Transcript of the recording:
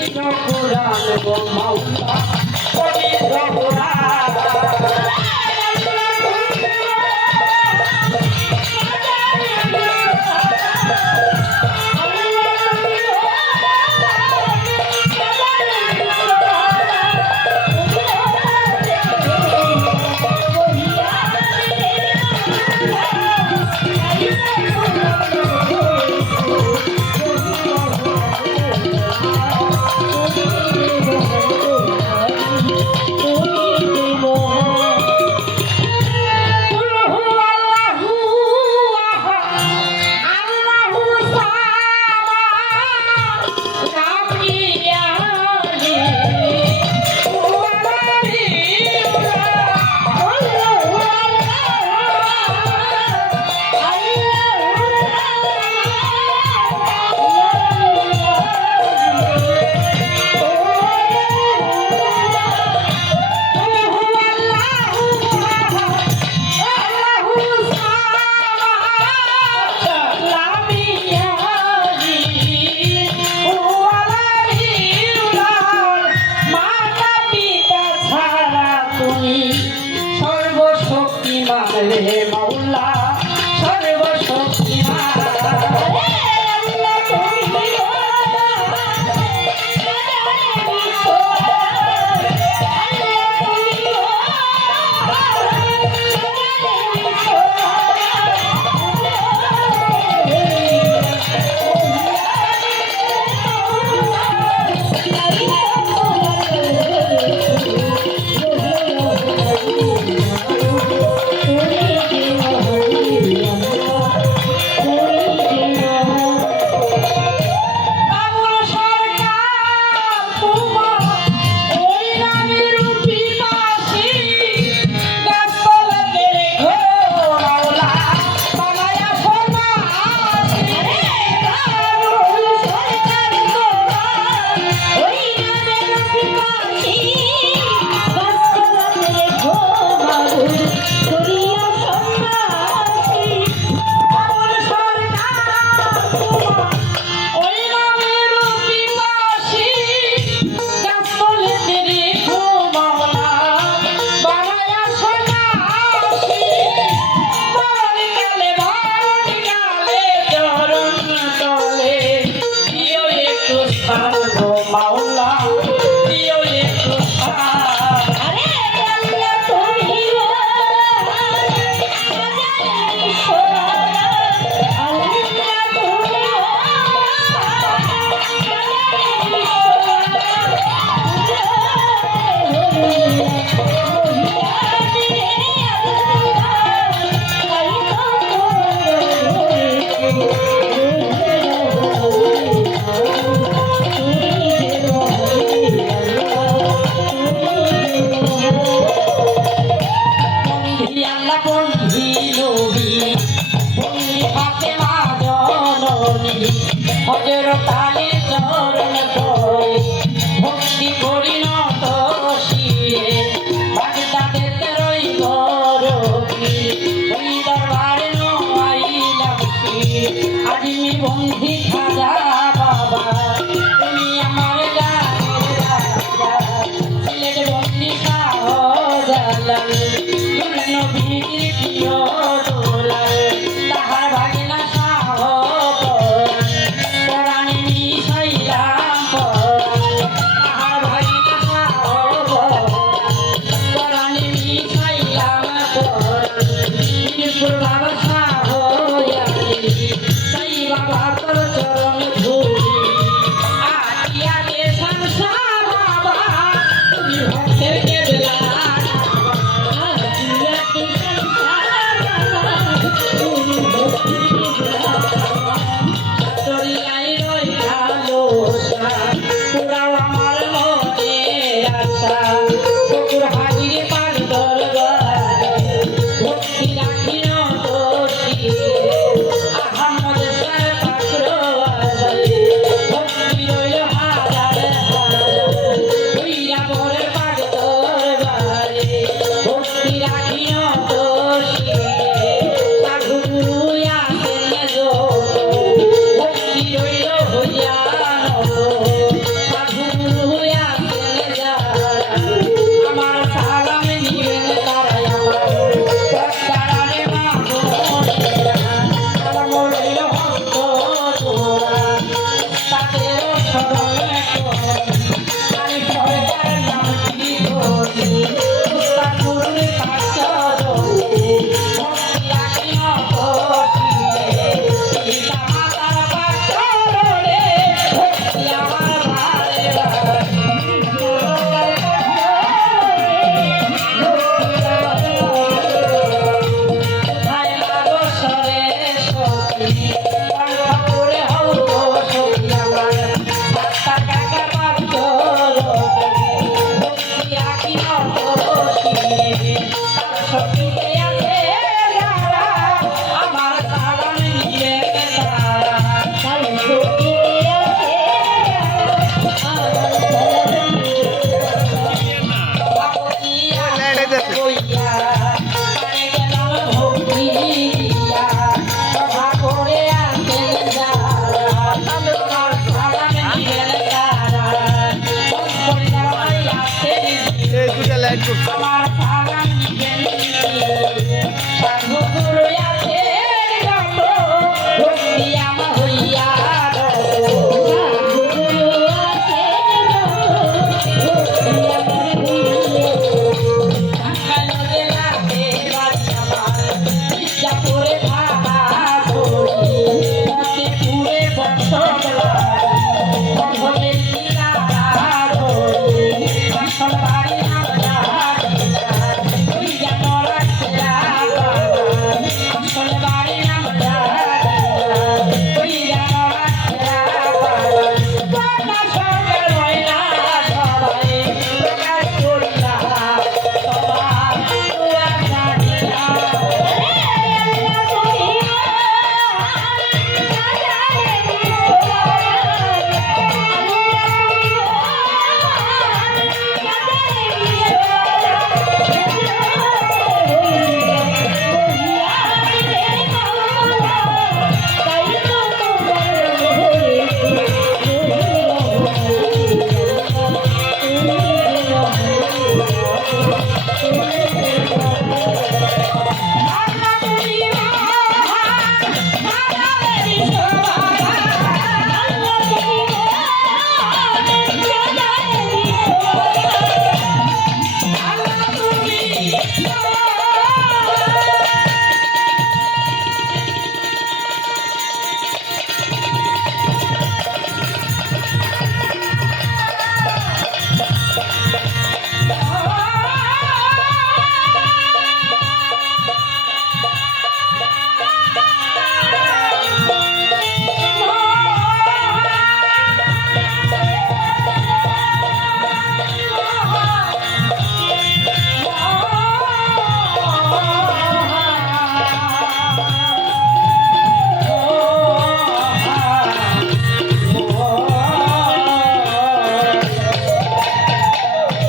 পবিত্র পুরাণ পবিত্র পুরাণ তুমি সর্বশক্তিমান রে মাওলা। বন্ধি খাজা বাবা। survive.